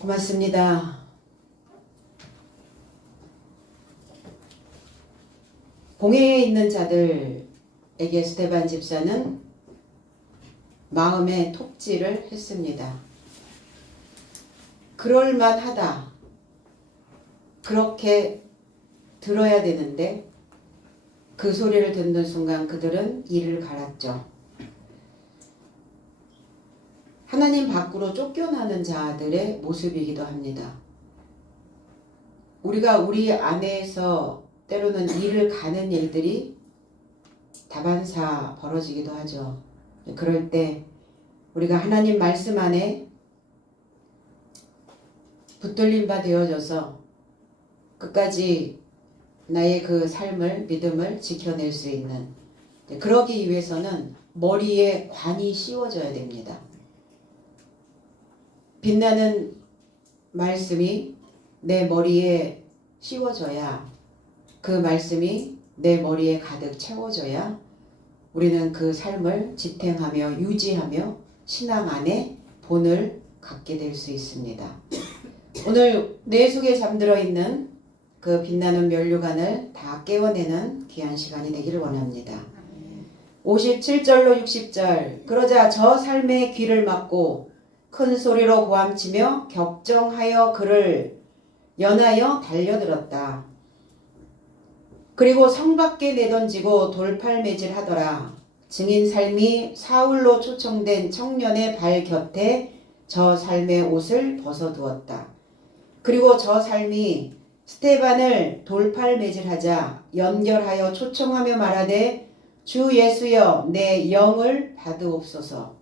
고맙습니다. 공회에 있는 자들에게 스테반 집사는 마음의 톱질을 했습니다. 그럴만하다. 그렇게 들어야 되는데 그 소리를 듣는 순간 그들은 이를 갈았죠. 하나님 밖으로 쫓겨나는 자들의 모습이기도 합니다. 우리가 우리 안에서 때로는 이를 가는 일들이 다반사 벌어지기도 하죠. 그럴 때 우리가 하나님 말씀 안에 붙들림 바 되어져서 끝까지 나의 그 삶을, 믿음을 지켜낼 수 있는, 그러기 위해서는 머리에 관이 씌워져야 됩니다. 빛나는 말씀이 내 머리에 씌워져야, 그 말씀이 내 머리에 가득 채워져야 우리는 그 삶을 지탱하며 유지하며 신앙 안에 본을 갖게 될 수 있습니다. 오늘 내 속에 잠들어 있는 그 빛나는 면류관을 다 깨워내는 귀한 시간이 되기를 원합니다. 57절로 60절. 그러자 저 삶의 귀를 막고 큰 소리로 고함치며 격정하여 그를 연하여 달려들었다. 그리고 성 밖에 내던지고 돌팔매질하더라. 증인 삶이 사울로 초청된 청년의 발 곁에 저 삶의 옷을 벗어두었다. 그리고 저 삶이 스테반을 돌팔매질하자 연결하여 초청하며 말하되 주 예수여 내 영을 받으옵소서.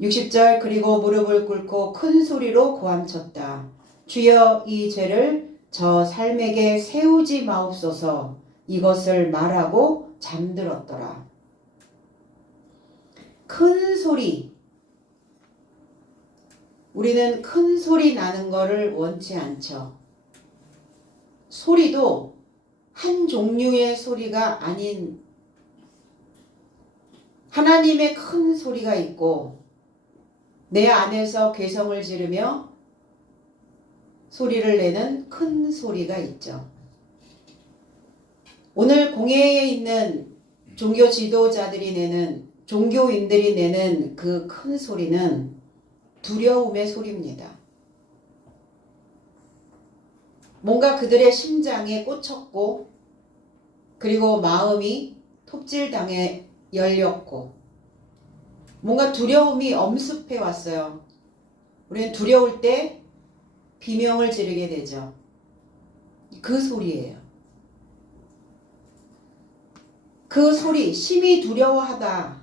60절. 그리고 무릎을 꿇고 큰 소리로 고함쳤다. 주여 이 죄를 저 삶에게 세우지 마옵소서. 이것을 말하고 잠들었더라. 큰 소리. 우리는 큰 소리 나는 거를 원치 않죠. 소리도 한 종류의 소리가 아닌 하나님의 큰 소리가 있고 내 안에서 괴성을 지르며 소리를 내는 큰 소리가 있죠. 오늘 공회에 있는 종교 지도자들이 내는, 종교인들이 내는 그 큰 소리는 두려움의 소리입니다. 뭔가 그들의 심장에 꽂혔고 그리고 마음이 톱질당해 열렸고 뭔가 두려움이 엄습해 왔어요. 우리는 두려울 때 비명을 지르게 되죠. 그 소리예요. 그 소리, 심히 두려워하다.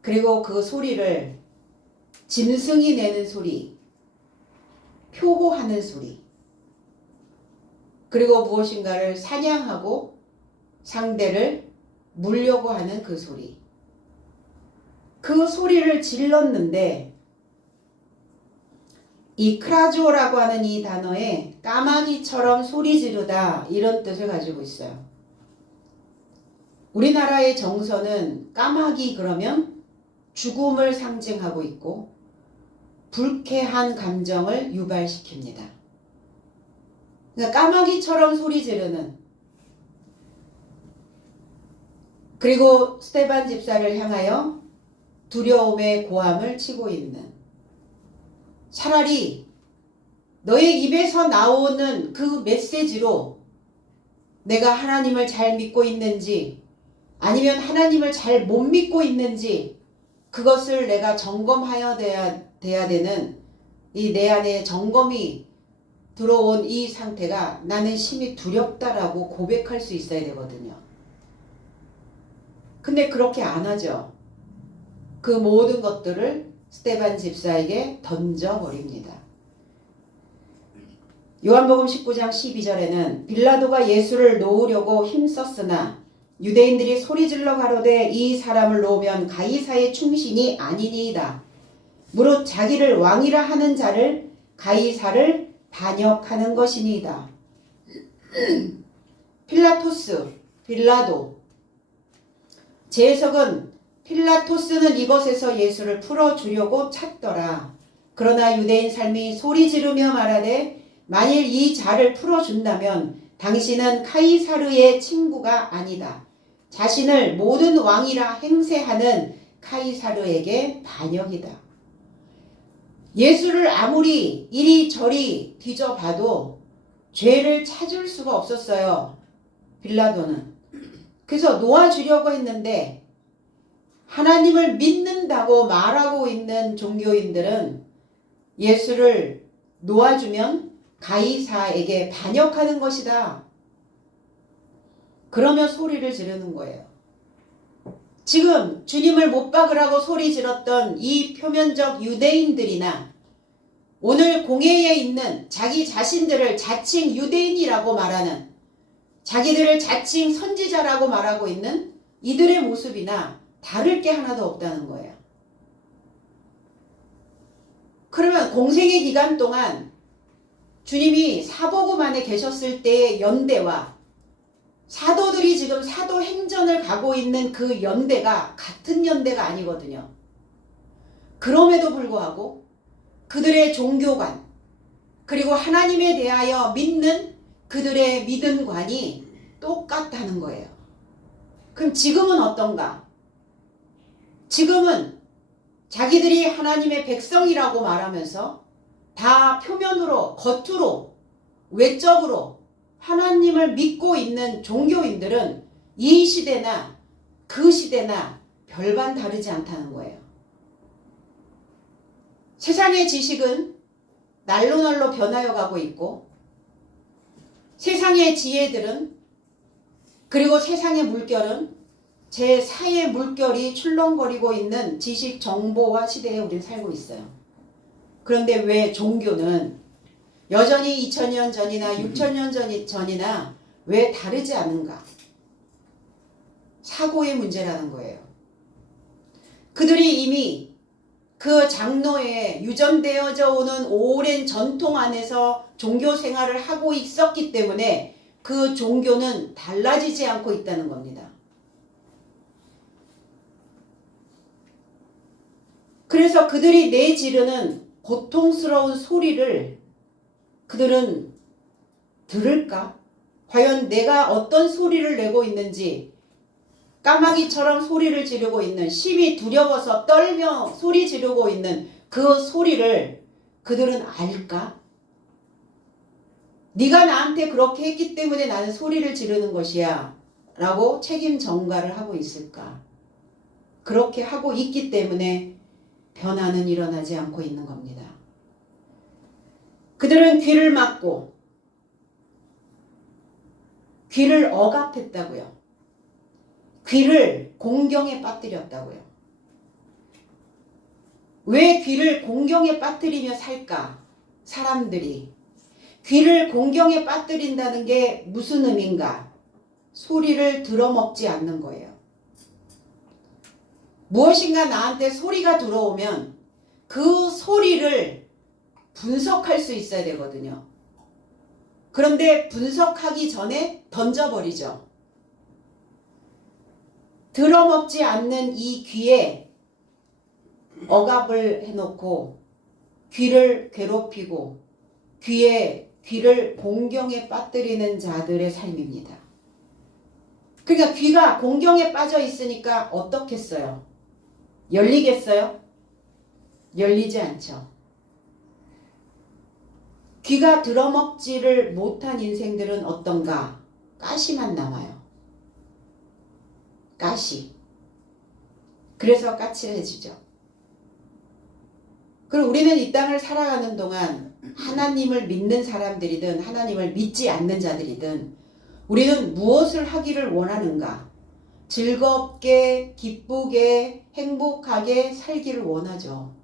그리고 그 소리를 짐승이 내는 소리, 표호하는 소리, 그리고 무엇인가를 사냥하고 상대를 물려고 하는 그 소리. 그 소리를 질렀는데 이 크라조라고 하는 이 단어에 까마귀처럼 소리 지르다 이런 뜻을 가지고 있어요. 우리나라의 정서는 까마귀 그러면 죽음을 상징하고 있고 불쾌한 감정을 유발시킵니다. 그러니까 까마귀처럼 소리 지르는, 그리고 스테반 집사를 향하여 두려움의 고함을 치고 있는, 차라리 너의 입에서 나오는 그 메시지로 내가 하나님을 잘 믿고 있는지 아니면 하나님을 잘 못 믿고 있는지 그것을 내가 점검하여 돼야 되는, 이 내 안에 점검이 들어온 이 상태가 나는 심히 두렵다라고 고백할 수 있어야 되거든요. 근데 그렇게 안 하죠. 그 모든 것들을 스테반 집사에게 던져버립니다. 요한복음 19장 12절에는 빌라도가 예수를 놓으려고 힘썼으나 유대인들이 소리질러 가로되 이 사람을 놓으면 가이사의 충신이 아니니이다. 무릇 자기를 왕이라 하는 자를 가이사를 반역하는 것이니이다. 필라토스, 빌라도. 제 해석은 필라토스는 이것에서 예수를 풀어주려고 찾더라. 그러나 유대인 삶이 소리 지르며 말하되 만일 이 자를 풀어준다면 당신은 카이사르의 친구가 아니다. 자신을 모든 왕이라 행세하는 카이사르에게 반역이다. 예수를 아무리 이리저리 뒤져봐도 죄를 찾을 수가 없었어요. 빌라도는. 그래서 놓아주려고 했는데 하나님을 믿는다고 말하고 있는 종교인들은 예수를 놓아주면 가이사에게 반역하는 것이다. 그러며 소리를 지르는 거예요. 지금 주님을 못 박으라고 소리 질렀던 이 표면적 유대인들이나 오늘 공회에 있는 자기 자신들을 자칭 유대인이라고 말하는, 자기들을 자칭 선지자라고 말하고 있는 이들의 모습이나 다를 게 하나도 없다는 거예요. 그러면 공생의 기간 동안 주님이 사복음 안에 계셨을 때의 연대와 사도들이 지금 사도행전을 가고 있는 그 연대가 같은 연대가 아니거든요. 그럼에도 불구하고 그들의 종교관, 그리고 하나님에 대하여 믿는 그들의 믿음관이 똑같다는 거예요. 그럼 지금은 어떤가? 지금은 자기들이 하나님의 백성이라고 말하면서 다 표면으로, 겉으로, 외적으로 하나님을 믿고 있는 종교인들은 이 시대나 그 시대나 별반 다르지 않다는 거예요. 세상의 지식은 날로 날로 변하여 가고 있고, 세상의 지혜들은, 그리고 세상의 물결은 제4의 물결이 출렁거리고 있는 지식 정보화 시대에 우리는 살고 있어요. 그런데 왜 종교는 여전히 2000년 전이나 6000년 전이나 왜 다르지 않은가? 사고의 문제라는 거예요. 그들이 이미 그 장로에 유전되어져 오는 오랜 전통 안에서 종교 생활을 하고 있었기 때문에 그 종교는 달라지지 않고 있다는 겁니다. 그래서 그들이 내지르는 고통스러운 소리를 그들은 들을까? 과연 내가 어떤 소리를 내고 있는지, 까마귀처럼 소리를 지르고 있는, 심히 두려워서 떨며 소리 지르고 있는 그 소리를 그들은 알까? 네가 나한테 그렇게 했기 때문에 나는 소리를 지르는 것이야 라고 책임 전가를 하고 있을까? 그렇게 하고 있기 때문에 변화는 일어나지 않고 있는 겁니다. 그들은 귀를 막고 귀를 억압했다고요. 귀를 공경에 빠뜨렸다고요. 왜 귀를 공경에 빠뜨리며 살까? 사람들이. 귀를 공경에 빠뜨린다는 게 무슨 의미인가? 소리를 들어먹지 않는 거예요. 무엇인가 나한테 소리가 들어오면 그 소리를 분석할 수 있어야 되거든요. 그런데 분석하기 전에 던져버리죠. 들어먹지 않는 이 귀에 억압을 해놓고 귀를 괴롭히고 귀를 공경에 빠뜨리는 자들의 삶입니다. 그러니까 귀가 공경에 빠져 있으니까 어떻겠어요? 열리겠어요? 열리지 않죠. 귀가 들어먹지를 못한 인생들은 어떤가? 가시만 남아요. 가시. 그래서 까칠해지죠. 그리고 우리는 이 땅을 살아가는 동안 하나님을 믿는 사람들이든 하나님을 믿지 않는 자들이든 우리는 무엇을 하기를 원하는가? 즐겁게, 기쁘게, 행복하게 살기를 원하죠.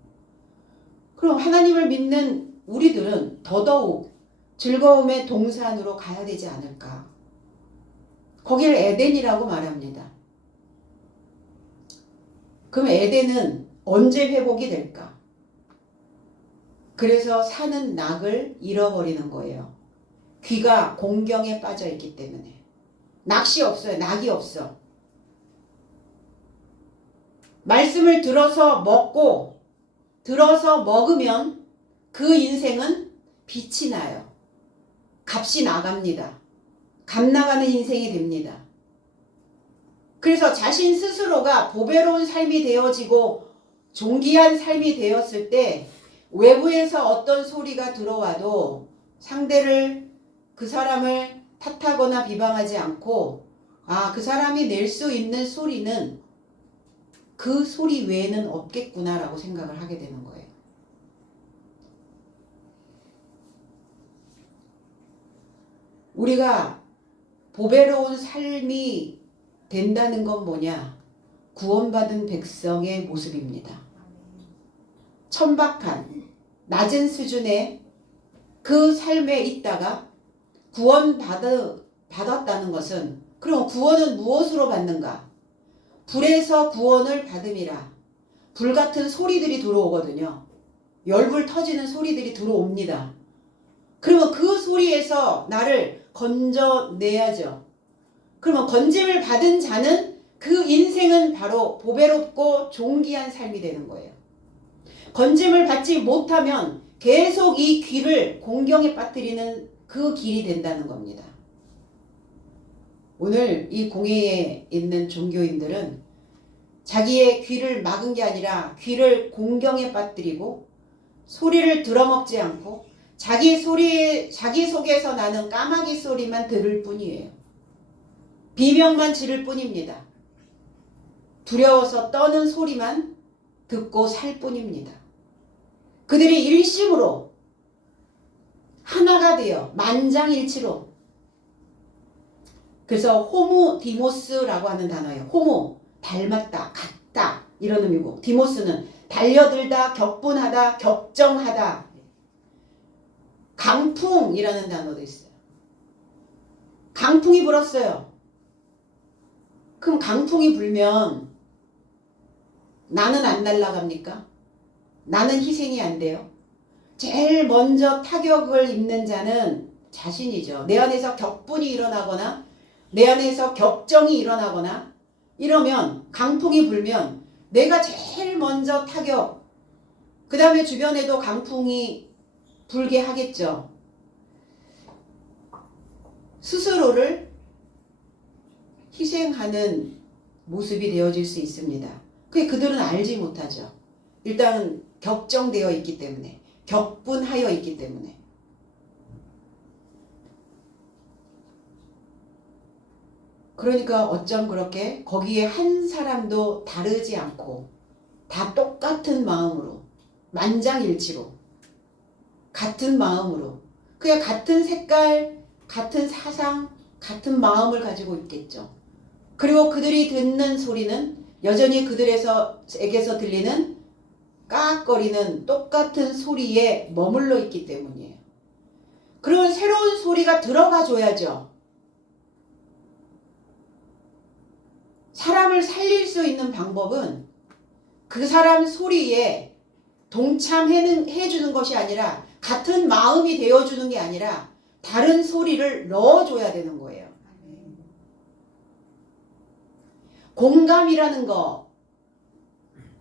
그럼 하나님을 믿는 우리들은 더더욱 즐거움의 동산으로 가야 되지 않을까? 거기를 에덴이라고 말합니다. 그럼 에덴은 언제 회복이 될까? 그래서 사는 낙을 잃어버리는 거예요. 귀가 공경에 빠져 있기 때문에. 낚시 없어요. 낙이 없어. 말씀을 들어서 먹고 들어서 먹으면 그 인생은 빛이 나요. 값이 나갑니다. 값 나가는 인생이 됩니다. 그래서 자신 스스로가 보배로운 삶이 되어지고 존귀한 삶이 되었을 때 외부에서 어떤 소리가 들어와도 상대를 그 사람을 탓하거나 비방하지 않고 그 사람이 낼 수 있는 소리는 그 소리 외에는 없겠구나라고 생각을 하게 되는 거예요. 우리가 보배로운 삶이 된다는 건 뭐냐? 구원받은 백성의 모습입니다. 천박한 낮은 수준의 그 삶에 있다가 구원받았다는 것은 그럼 구원은 무엇으로 받는가? 불에서 구원을 받음이라. 불같은 소리들이 들어오거든요. 열불 터지는 소리들이 들어옵니다. 그러면 그 소리에서 나를 건져내야죠. 그러면 건짐을 받은 자는 그 인생은 바로 보배롭고 존귀한 삶이 되는 거예요. 건짐을 받지 못하면 계속 이 귀를 공경에 빠뜨리는 그 길이 된다는 겁니다. 오늘 이 공회에 있는 종교인들은 자기의 귀를 막은 게 아니라 귀를 공경에 빠뜨리고 소리를 들어먹지 않고 자기 속에서 나는 까마귀 소리만 들을 뿐이에요. 비명만 지를 뿐입니다. 두려워서 떠는 소리만 듣고 살 뿐입니다. 그들이 일심으로 하나가 되어 만장일치로, 그래서 호모디모스라고 하는 단어예요. 호모, 닮았다, 같다 이런 의미고, 디모스는 달려들다, 격분하다, 격정하다. 강풍이라는 단어도 있어요. 강풍이 불었어요. 그럼 강풍이 불면 나는 안 날아갑니까? 나는 희생이 안 돼요? 제일 먼저 타격을 입는 자는 자신이죠. 내 안에서 격분이 일어나거나 내 안에서 격정이 일어나거나 이러면, 강풍이 불면 내가 제일 먼저 타격, 그 다음에 주변에도 강풍이 불게 하겠죠. 스스로를 희생하는 모습이 되어질 수 있습니다. 그게 그들은 알지 못하죠. 일단은 격정되어 있기 때문에, 격분하여 있기 때문에. 그러니까 어쩜 그렇게 거기에 한 사람도 다르지 않고 다 똑같은 마음으로, 만장일치로, 같은 마음으로, 그냥 같은 색깔, 같은 사상, 같은 마음을 가지고 있겠죠. 그리고 그들이 듣는 소리는 여전히 그들에게서 들리는 까악거리는 똑같은 소리에 머물러 있기 때문이에요. 그러면 새로운 소리가 들어가 줘야죠. 사람을 살릴 수 있는 방법은 그 사람 소리에 동참해 주는 것이 아니라, 같은 마음이 되어주는 게 아니라 다른 소리를 넣어줘야 되는 거예요. 공감이라는 거,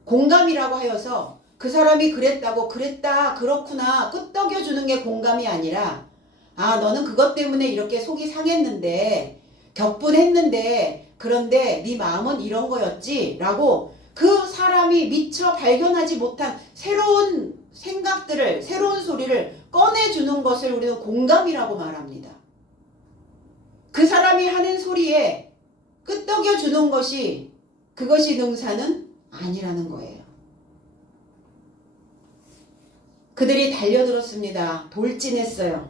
공감이라고 하여서 그 사람이 그랬다고, 그랬다, 그렇구나 끄떡여주는 게 공감이 아니라, 너는 그것 때문에 이렇게 속이 상했는데, 격분했는데, 그런데 네 마음은 이런 거였지 라고 그 사람이 미처 발견하지 못한 새로운 생각들을, 새로운 소리를 꺼내주는 것을 우리는 공감이라고 말합니다. 그 사람이 하는 소리에 끄떡여주는 것이, 그것이 능사는 아니라는 거예요. 그들이 달려들었습니다. 돌진했어요.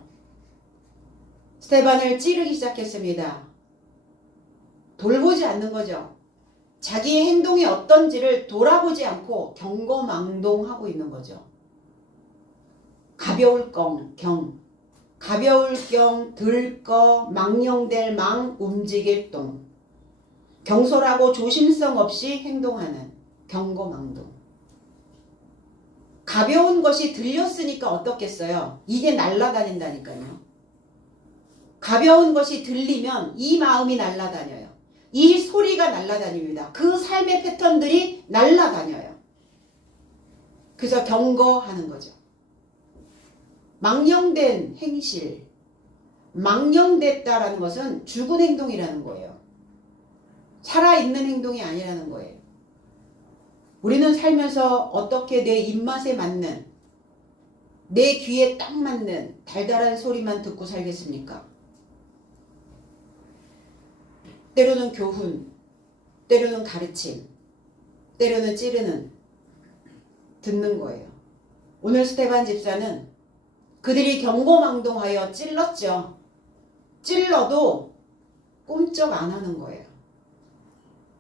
스데반을 찌르기 시작했습니다. 돌보지 않는 거죠. 자기의 행동이 어떤지를 돌아보지 않고 경거망동하고 있는 거죠. 가벼울 경, 들거, 망령될 망, 움직일 동. 경솔하고 조심성 없이 행동하는 경거망동. 가벼운 것이 들렸으니까 어떻겠어요? 이게 날아다닌다니까요. 가벼운 것이 들리면 이 마음이 날아다녀요. 이 소리가 날아다닙니다. 그 삶의 패턴들이 날아다녀요. 그래서 경거하는 거죠. 망령된 행실, 망령됐다라는 것은 죽은 행동이라는 거예요. 살아있는 행동이 아니라는 거예요. 우리는 살면서 어떻게 내 입맛에 맞는, 내 귀에 딱 맞는 달달한 소리만 듣고 살겠습니까? 때로는 교훈, 때로는 가르침, 때로는 찌르는, 듣는 거예요. 오늘 스테반 집사는 그들이 경고망동하여 찔렀죠. 찔러도 꼼짝 안 하는 거예요.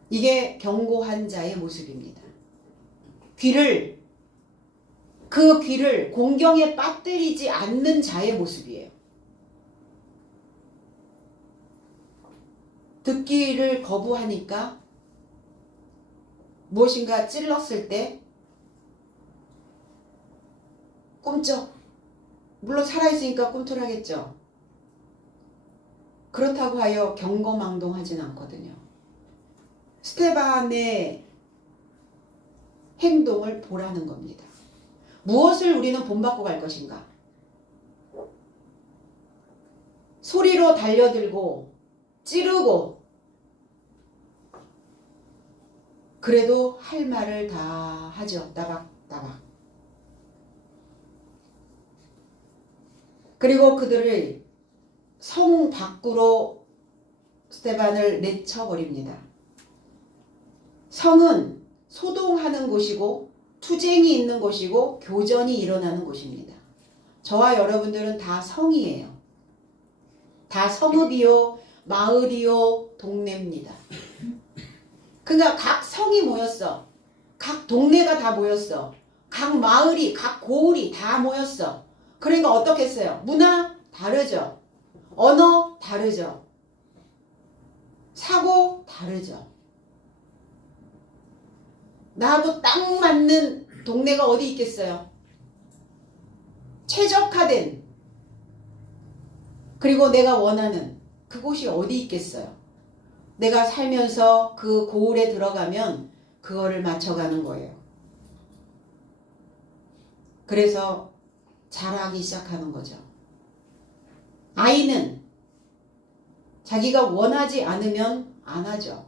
이게 경고한 자의 모습입니다. 그 귀를 공경에 빠뜨리지 않는 자의 모습이에요. 듣기를 거부하니까 무엇인가 찔렀을 때 꼼짝, 물론 살아있으니까 꿈틀하겠죠. 그렇다고 하여 경거망동하진 않거든요. 스테반의 행동을 보라는 겁니다. 무엇을 우리는 본받고 갈 것인가? 소리로 달려들고 찌르고 그래도 할 말을 다 하죠. 따박따박. 그리고 그들을 성 밖으로 스테반을 내쳐버립니다. 성은 소동하는 곳이고 투쟁이 있는 곳이고 교전이 일어나는 곳입니다. 저와 여러분들은 다 성이에요. 다 성읍이요, 마을이요, 동네입니다. 그러니까 각 성이 모였어. 각 동네가 다 모였어. 각 마을이, 각 고을이 다 모였어. 그러니까 어떻겠어요? 문화 다르죠. 언어 다르죠. 사고 다르죠. 나하고 딱 맞는 동네가 어디 있겠어요? 최적화된, 그리고 내가 원하는 그곳이 어디 있겠어요? 내가 살면서 그 고을에 들어가면 그거를 맞춰가는 거예요. 그래서 자라기 시작하는 거죠. 아이는 자기가 원하지 않으면 안 하죠.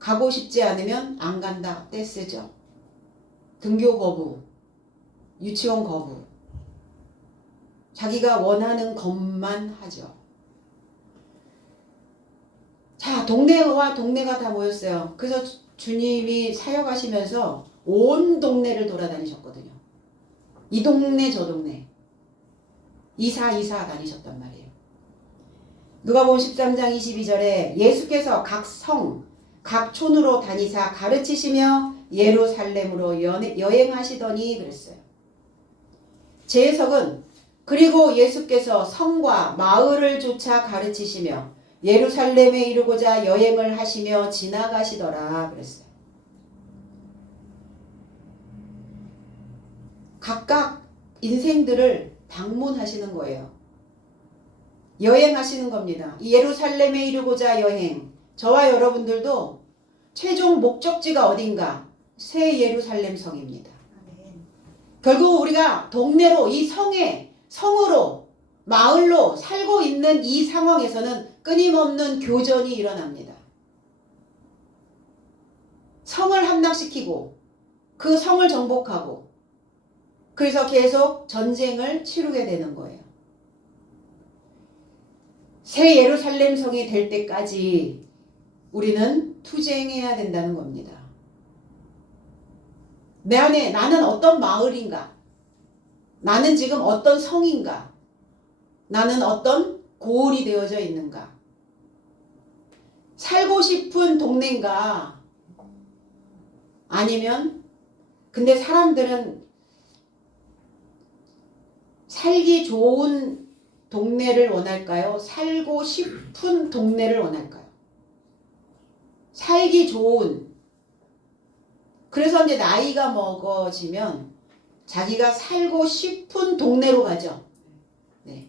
가고 싶지 않으면 안 간다 떼쓰죠. 등교 거부, 유치원 거부. 자기가 원하는 것만 하죠. 자, 동네와 동네가 다 모였어요. 그래서 주님이 사역하시면서 온 동네를 돌아다니셨거든요. 이 동네 저 동네 이사 다니셨단 말이에요. 누가복음 13장 22절에 예수께서 각 성, 각 촌으로 다니사 가르치시며 예루살렘으로 여행하시더니 그랬어요. 제 해석은 그리고 예수께서 성과 마을을 쫓아 가르치시며 예루살렘에 이르고자 여행을 하시며 지나가시더라 그랬어요. 각각 인생들을 방문하시는 거예요. 여행하시는 겁니다. 이 예루살렘에 이르고자 여행. 저와 여러분들도 최종 목적지가 어딘가? 새 예루살렘 성입니다. 결국 우리가 동네로 이 성으로 마을로 살고 있는 이 상황에서는 끊임없는 교전이 일어납니다. 성을 함락시키고 그 성을 정복하고 그래서 계속 전쟁을 치르게 되는 거예요. 새 예루살렘 성이 될 때까지 우리는 투쟁해야 된다는 겁니다. 내 안에 나는 어떤 마을인가? 나는 지금 어떤 성인가? 나는 어떤 고을이 되어져 있는가? 살고 싶은 동네인가? 아니면 근데 사람들은 살기 좋은 동네를 원할까요? 살고 싶은 동네를 원할까요? 살기 좋은. 그래서 이제 나이가 먹어지면 자기가 살고 싶은 동네로 가죠. 네.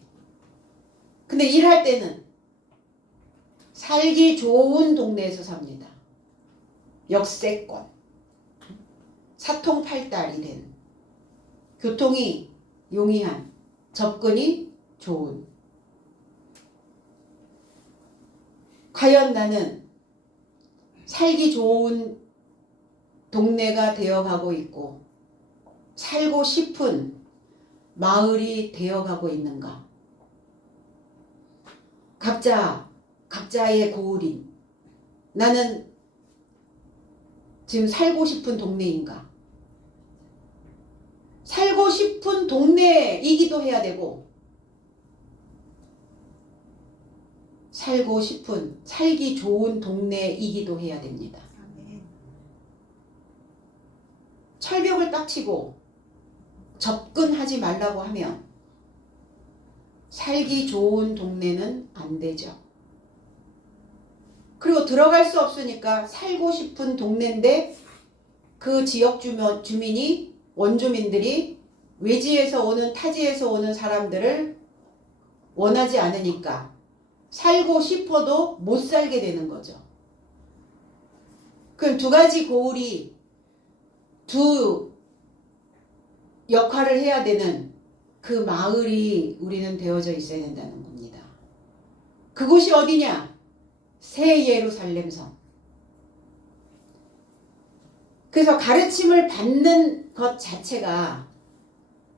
근데 일할 때는 살기 좋은 동네에서 삽니다. 역세권. 사통팔달이 된. 교통이 용이한. 접근이 좋은. 과연 나는 살기 좋은 동네가 되어가고 있고 살고 싶은 마을이 되어가고 있는가? 각자의 고을인 나는 지금 살고 싶은 동네인가? 살고 싶은 동네이기도 해야 되고 살기 좋은 동네이기도 해야 됩니다. 철벽을 딱 치고 접근하지 말라고 하면 살기 좋은 동네는 안 되죠. 그리고 들어갈 수 없으니까 살고 싶은 동네인데 그 지역 주민이 원주민들이 외지에서 오는 타지에서 오는 사람들을 원하지 않으니까 살고 싶어도 못 살게 되는 거죠. 그럼 두 가지 고을이 두 역할을 해야 되는 그 마을이 우리는 되어져 있어야 된다는 겁니다. 그곳이 어디냐? 새 예루살렘성. 그래서 가르침을 받는 것 자체가,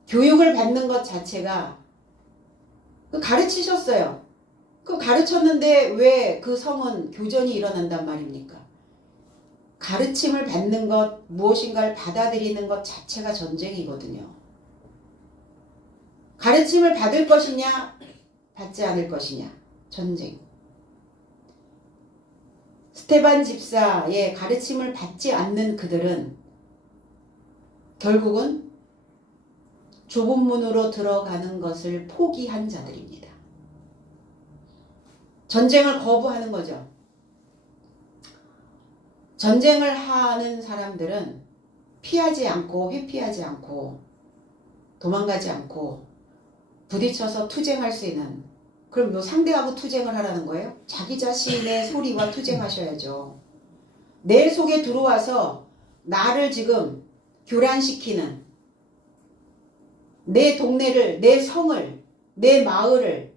교육을 받는 것 자체가 가르치셨어요. 그럼 가르쳤는데 왜 그 성은 교전이 일어난단 말입니까? 가르침을 받는 것, 무엇인가를 받아들이는 것 자체가 전쟁이거든요. 가르침을 받을 것이냐, 받지 않을 것이냐, 전쟁. 스테반 집사의 가르침을 받지 않는 그들은 결국은 좁은 문으로 들어가는 것을 포기한 자들입니다. 전쟁을 거부하는 거죠. 전쟁을 하는 사람들은 피하지 않고 회피하지 않고 도망가지 않고 부딪혀서 투쟁할 수 있는, 그럼 뭐 상대하고 투쟁을 하라는 거예요? 자기 자신의 소리와 투쟁하셔야죠. 내 속에 들어와서 나를 지금 교란시키는, 내 동네를, 내 성을, 내 마을을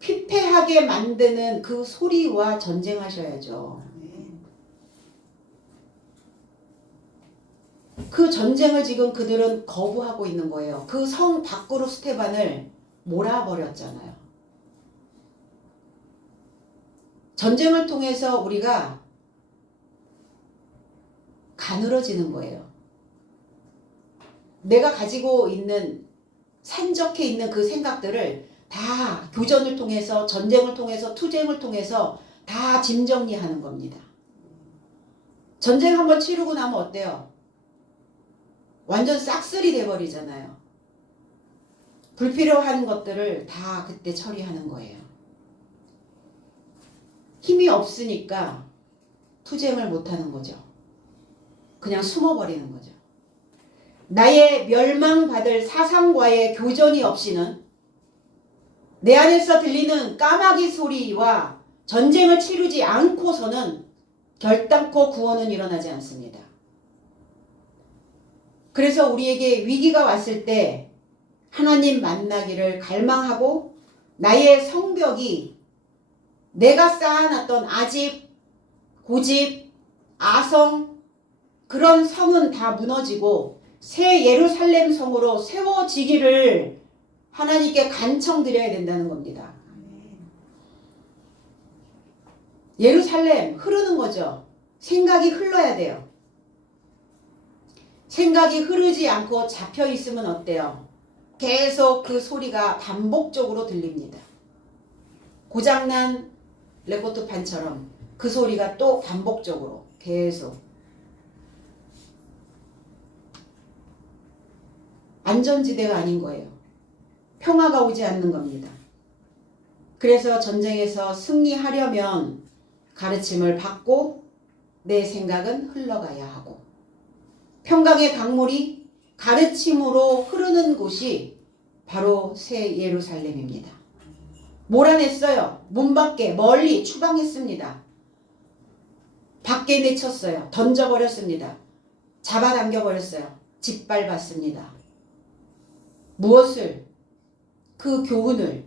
피폐하게 만드는 그 소리와 전쟁하셔야죠. 그 전쟁을 지금 그들은 거부하고 있는 거예요. 그 성 밖으로 스테반을 몰아버렸잖아요. 전쟁을 통해서 우리가 가늘어지는 거예요. 내가 가지고 있는, 산적해 있는 그 생각들을 다 교전을 통해서, 전쟁을 통해서, 투쟁을 통해서 다 짐 정리하는 겁니다. 전쟁 한번 치르고 나면 어때요? 완전 싹쓸이 돼버리잖아요. 불필요한 것들을 다 그때 처리하는 거예요. 힘이 없으니까 투쟁을 못하는 거죠. 그냥 숨어버리는 거죠. 나의 멸망받을 사상과의 교전이 없이는, 내 안에서 들리는 까마귀 소리와 전쟁을 치르지 않고서는 결단코 구원은 일어나지 않습니다. 그래서 우리에게 위기가 왔을 때 하나님 만나기를 갈망하고 나의 성벽이, 내가 쌓아놨던 아집, 고집, 아성, 그런 성은 다 무너지고 새 예루살렘 성으로 세워지기를 하나님께 간청드려야 된다는 겁니다. 예루살렘 흐르는 거죠. 생각이 흘러야 돼요. 생각이 흐르지 않고 잡혀 있으면 어때요? 계속 그 소리가 반복적으로 들립니다. 고장난 레코드판처럼 그 소리가 또 반복적으로 계속. 안전지대가 아닌 거예요. 평화가 오지 않는 겁니다. 그래서 전쟁에서 승리하려면 가르침을 받고 내 생각은 흘러가야 하고, 평강의 강물이 가르침으로 흐르는 곳이 바로 새 예루살렘입니다. 몰아냈어요. 문 밖에 멀리 추방했습니다. 밖에 내쳤어요. 던져버렸습니다. 잡아당겨버렸어요. 짓밟았습니다. 무엇을? 그 교훈을,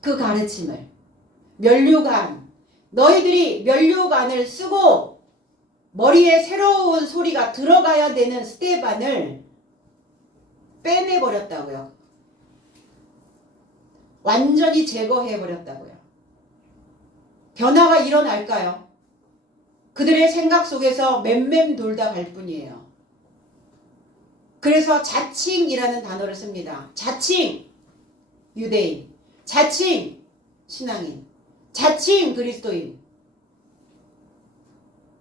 그 가르침을, 면류관, 너희들이 면류관을 쓰고 머리에 새로운 소리가 들어가야 되는 스테반을 빼내버렸다고요. 완전히 제거해버렸다고요. 변화가 일어날까요? 그들의 생각 속에서 맴맴 돌다 갈 뿐이에요. 그래서 자칭이라는 단어를 씁니다. 자칭 유대인, 자칭 신앙인, 자칭 그리스도인,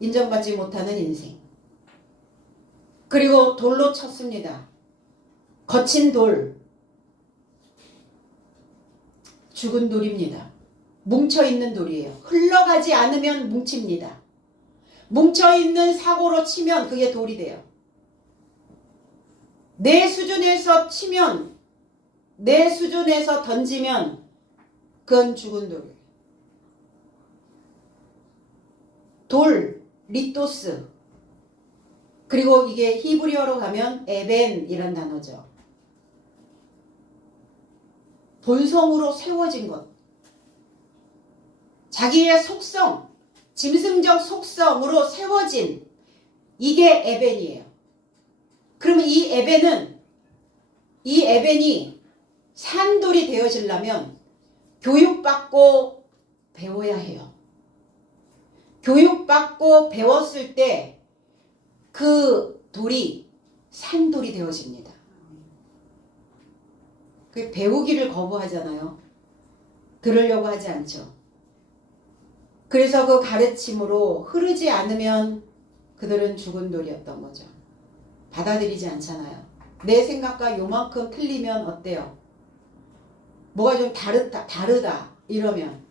인정받지 못하는 인생. 그리고 돌로 쳤습니다. 거친 돌, 죽은 돌입니다. 뭉쳐있는 돌이에요. 흘러가지 않으면 뭉칩니다. 뭉쳐있는 사고로 치면 그게 돌이 돼요. 내 수준에서 치면, 내 수준에서 던지면 그건 죽은 돌이에요. 돌, 리토스. 그리고 이게 히브리어로 가면 에벤이란 단어죠. 본성으로 세워진 것. 자기의 속성, 짐승적 속성으로 세워진 이게 에벤이에요. 그러면 이 에벤이 산돌이 되어지려면 교육받고 배워야 해요. 교육받고 배웠을 때 그 돌이 산돌이 되어집니다. 그 배우기를 거부하잖아요. 들으려고 하지 않죠. 그래서 그 가르침으로 흐르지 않으면 그들은 죽은 돌이었던 거죠. 받아들이지 않잖아요. 내 생각과 요만큼 틀리면 어때요? 뭐가 좀 다르다 이러면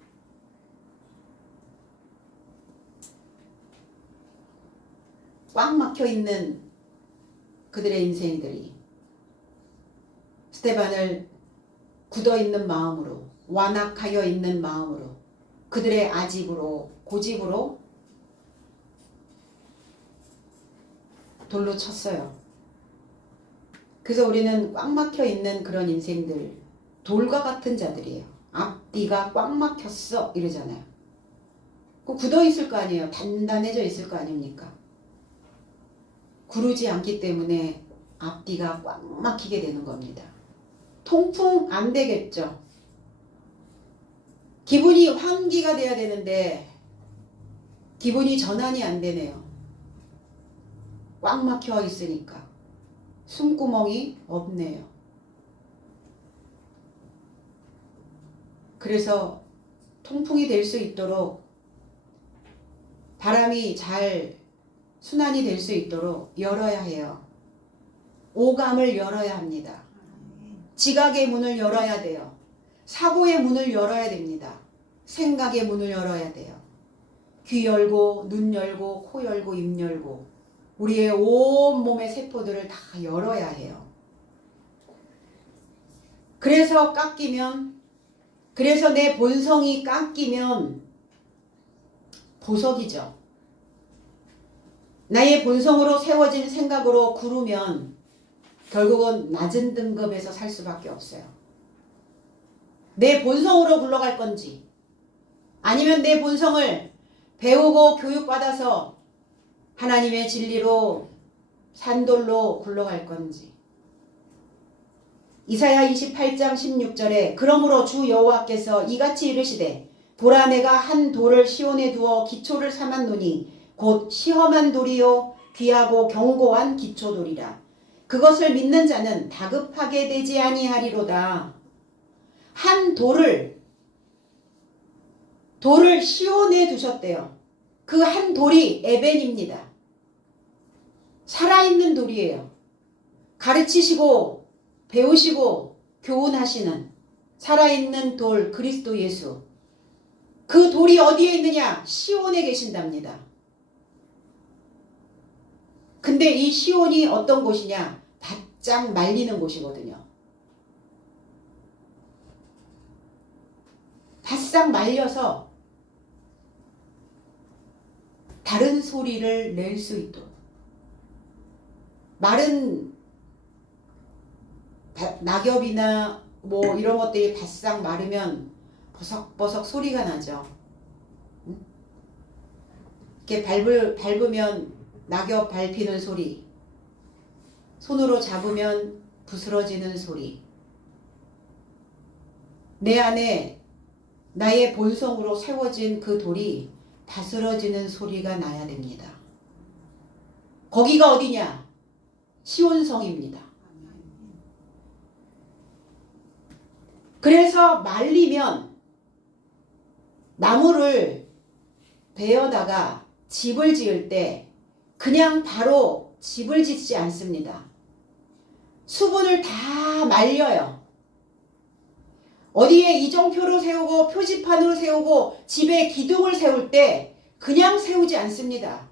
꽉 막혀 있는 그들의 인생들이 스테반을 굳어 있는 마음으로, 완악하여 있는 마음으로, 그들의 아집으로, 고집으로 돌로 쳤어요. 그래서 우리는 꽉 막혀 있는 그런 인생들, 돌과 같은 자들이에요. 앞뒤가 꽉 막혔어 이러잖아요. 굳어 있을 거 아니에요. 단단해져 있을 거 아닙니까? 구르지 않기 때문에 앞뒤가 꽉 막히게 되는 겁니다. 통풍 안 되겠죠. 기분이 환기가 돼야 되는데 기분이 전환이 안 되네요. 꽉 막혀 있으니까 숨구멍이 없네요. 그래서 통풍이 될 수 있도록 바람이 잘 순환이 될 수 있도록 열어야 해요. 오감을 열어야 합니다. 지각의 문을 열어야 돼요. 사고의 문을 열어야 됩니다. 생각의 문을 열어야 돼요. 귀 열고 눈 열고 코 열고 입 열고 우리의 온 몸의 세포들을 다 열어야 해요. 그래서 그래서 내 본성이 깎이면 보석이죠. 나의 본성으로 세워진 생각으로 구르면 결국은 낮은 등급에서 살 수밖에 없어요. 내 본성으로 굴러갈 건지 아니면 내 본성을 배우고 교육받아서 하나님의 진리로 산돌로 굴러갈 건지. 이사야 28장 16절에 그러므로 주 여호와께서 이같이 이르시되 보라 내가 한 돌을 시온에 두어 기초를 삼았노니 곧 시험한 돌이요 귀하고 견고한 기초돌이라. 그것을 믿는 자는 다급하게 되지 아니하리로다. 한 돌을 시온에 두셨대요. 그 한 돌이 에벤입니다. 살아있는 돌이에요. 가르치시고 배우시고 교훈하시는 살아있는 돌 그리스도 예수. 그 돌이 어디에 있느냐? 시온에 계신답니다. 근데 이 시온이 어떤 곳이냐? 바짝 말리는 곳이거든요. 바싹 말려서 다른 소리를 낼 수 있도록. 마른 낙엽이나 뭐 이런 것들이 바싹 마르면 버석버석 소리가 나죠. 응? 이렇게 밟으면 낙엽 밟히는 소리, 손으로 잡으면 부스러지는 소리. 내 안에 나의 본성으로 세워진 그 돌이 다스러지는 소리가 나야 됩니다. 거기가 어디냐? 시온성입니다. 그래서 말리면 나무를 베어다가 집을 지을 때 그냥 바로 집을 짓지 않습니다. 수분을 다 말려요. 어디에 이정표로 세우고 표지판으로 세우고 집에 기둥을 세울 때 그냥 세우지 않습니다.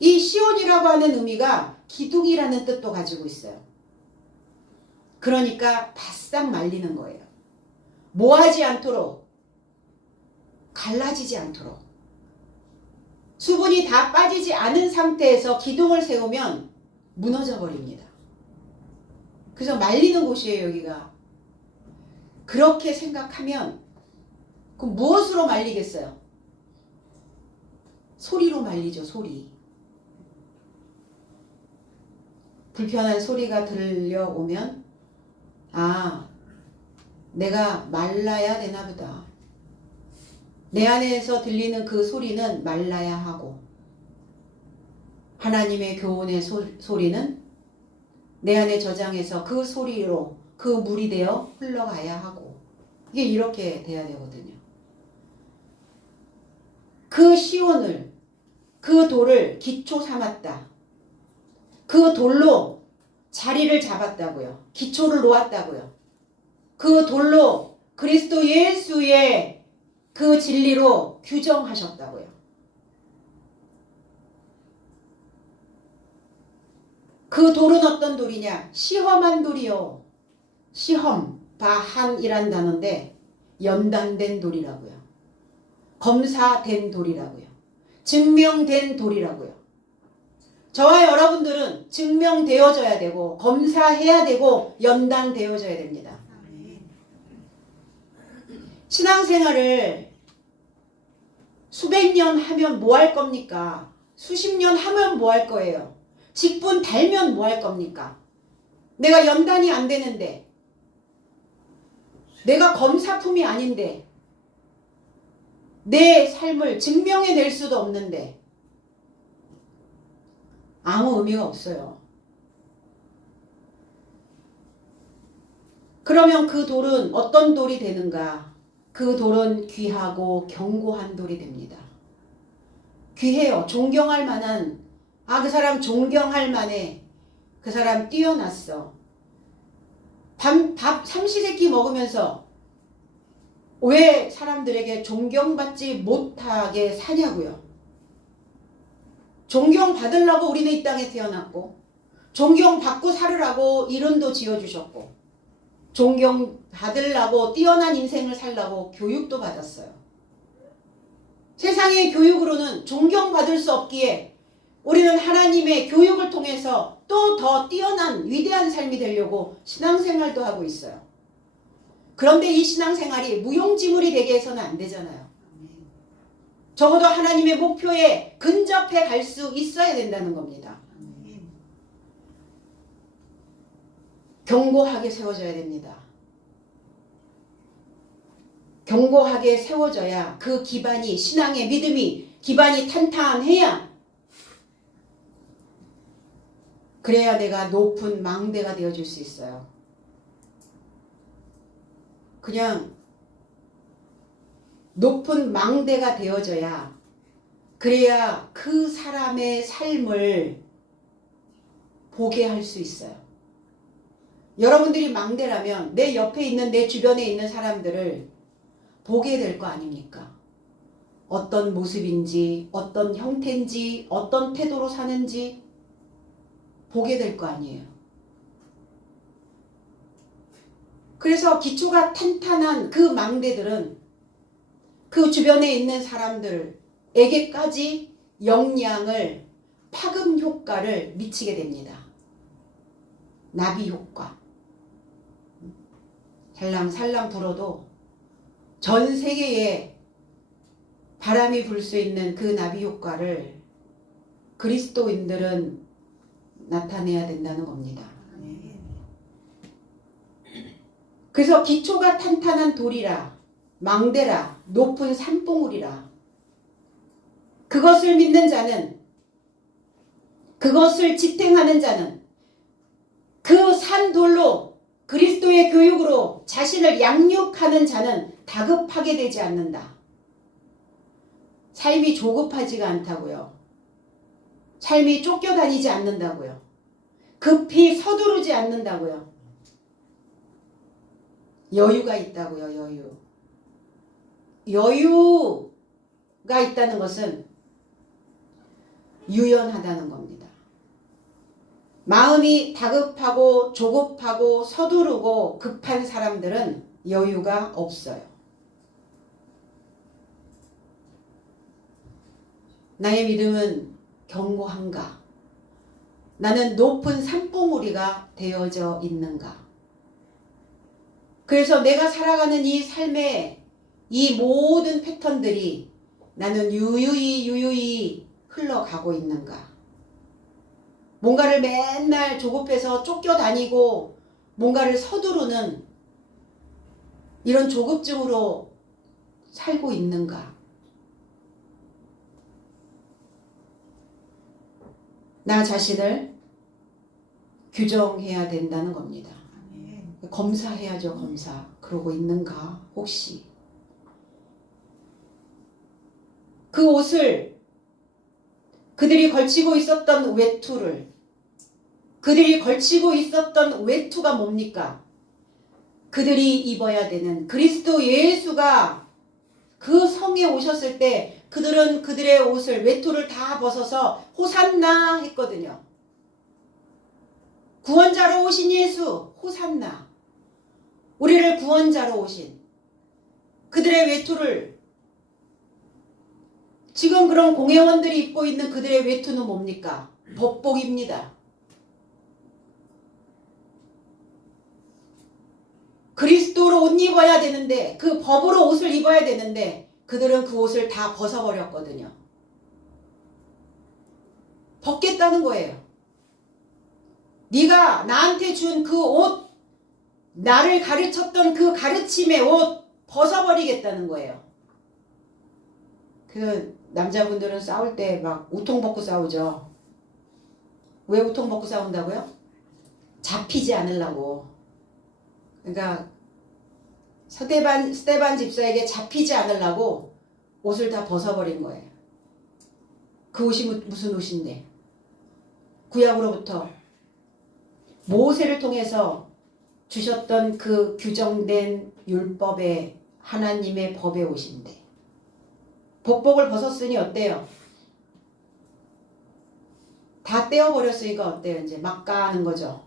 이 시온이라고 하는 의미가 기둥이라는 뜻도 가지고 있어요. 그러니까 바싹 말리는 거예요. 모하지 않도록, 갈라지지 않도록. 수분이 다 빠지지 않은 상태에서 기둥을 세우면 무너져 버립니다. 그래서 말리는 곳이에요, 여기가. 그렇게 생각하면 그럼 무엇으로 말리겠어요? 소리로 말리죠, 소리. 불편한 소리가 들려오면 아, 내가 말라야 되나 보다. 내 안에서 들리는 그 소리는 말라야 하고 하나님의 교훈의 소리는 내 안에 저장해서 그 소리로 그 물이 되어 흘러가야 하고 이게 이렇게 돼야 되거든요. 그 시온을 그 돌을 기초 삼았다. 그 돌로 자리를 잡았다고요. 기초를 놓았다고요. 그 돌로 그리스도 예수의 그 진리로 규정하셨다고요. 그 돌은 어떤 돌이냐? 시험한 돌이요. 시험, 바한이란 단어인데 연단된 돌이라고요. 검사된 돌이라고요. 증명된 돌이라고요. 저와 여러분들은 증명되어져야 되고 검사해야 되고 연단되어져야 됩니다. 신앙생활을 수백 년 하면 뭐 할 겁니까? 수십 년 하면 뭐 할 거예요? 직분 달면 뭐 할 겁니까? 내가 연단이 안 되는데 내가 검사품이 아닌데 내 삶을 증명해낼 수도 없는데 아무 의미가 없어요. 그러면 그 돌은 어떤 돌이 되는가? 그 돌은 귀하고 견고한 돌이 됩니다. 귀해요. 존경할 만한, 그 사람 존경할 만해. 그 사람 뛰어났어. 밥 삼시세끼 먹으면서 왜 사람들에게 존경받지 못하게 사냐고요. 존경받으려고 우리는 이 땅에 태어났고 존경받고 살으라고 이름도 지어주셨고 존경받으려고 뛰어난 인생을 살라고 교육도 받았어요. 세상의 교육으로는 존경받을 수 없기에 우리는 하나님의 교육을 통해서 또 더 뛰어난 위대한 삶이 되려고 신앙생활도 하고 있어요. 그런데 이 신앙생활이 무용지물이 되게 해서는 안 되잖아요. 적어도 하나님의 목표에 근접해 갈 수 있어야 된다는 겁니다. 견고하게 세워져야 됩니다. 견고하게 세워져야 그 기반이, 신앙의 믿음이 기반이 탄탄해야, 그래야 내가 높은 망대가 되어줄 수 있어요. 그냥 높은 망대가 되어져야, 그래야 그 사람의 삶을 보게 할 수 있어요. 여러분들이 망대라면 내 옆에 있는, 내 주변에 있는 사람들을 보게 될 거 아닙니까? 어떤 모습인지, 어떤 형태인지, 어떤 태도로 사는지 보게 될 거 아니에요. 그래서 기초가 탄탄한 그 망대들은 그 주변에 있는 사람들에게까지 영향을, 파급 효과를 미치게 됩니다. 나비 효과. 살랑살랑 불어도 전 세계에 바람이 불 수 있는 그 나비 효과를 그리스도인들은 나타내야 된다는 겁니다. 그래서 기초가 탄탄한 돌이라, 망대라, 높은 산봉우리라. 그것을 믿는 자는, 그것을 지탱하는 자는 그 산돌로 그리스도의 교육으로 자신을 양육하는 자는 다급하게 되지 않는다. 삶이 조급하지가 않다고요. 삶이 쫓겨다니지 않는다고요. 급히 서두르지 않는다고요. 여유가 있다고요. 여유가 있다는 것은 유연하다는 겁니다. 마음이 다급하고 조급하고 서두르고 급한 사람들은 여유가 없어요. 나의 믿음은 견고한가? 나는 높은 산봉우리가 되어져 있는가? 그래서 내가 살아가는 이 삶의 이 모든 패턴들이 나는 유유히 흘러가고 있는가? 뭔가를 맨날 조급해서 쫓겨다니고 뭔가를 서두르는 이런 조급증으로 살고 있는가? 나 자신을 규정해야 된다는 겁니다. 검사해야죠. 검사. 그러고 있는가? 혹시 그 옷을 그들이 걸치고 있었던 외투를 그들이 걸치고 있었던 외투가 뭡니까? 그들이 입어야 되는 그리스도 예수가 그 성에 오셨을 때 그들은 그들의 옷을 외투를 다 벗어서 호산나 했거든요. 구원자로 오신 예수 호산나. 우리를 구원자로 오신 그들의 외투를 지금 그런 공회원들이 입고 있는 그들의 외투는 뭡니까? 법복입니다. 그리스도로 옷 입어야 되는데 그 법으로 옷을 입어야 되는데 그들은 그 옷을 다 벗어버렸거든요. 벗겠다는 거예요. 네가 나한테 준 그 옷, 나를 가르쳤던 그 가르침의 옷 벗어버리겠다는 거예요. 그 남자분들은 싸울 때 막 우통 벗고 싸우죠. 왜 우통 벗고 싸운다고요? 잡히지 않으려고. 그러니까 스데반 집사에게 잡히지 않으려고 옷을 다 벗어버린 거예요. 그 옷이 무슨 옷인데? 구약으로부터 모세를 통해서 주셨던 그 규정된 율법의 하나님의 법의 옷인데 복복을 벗었으니 어때요? 다 떼어버렸으니까 어때요? 이제 막 가는 거죠.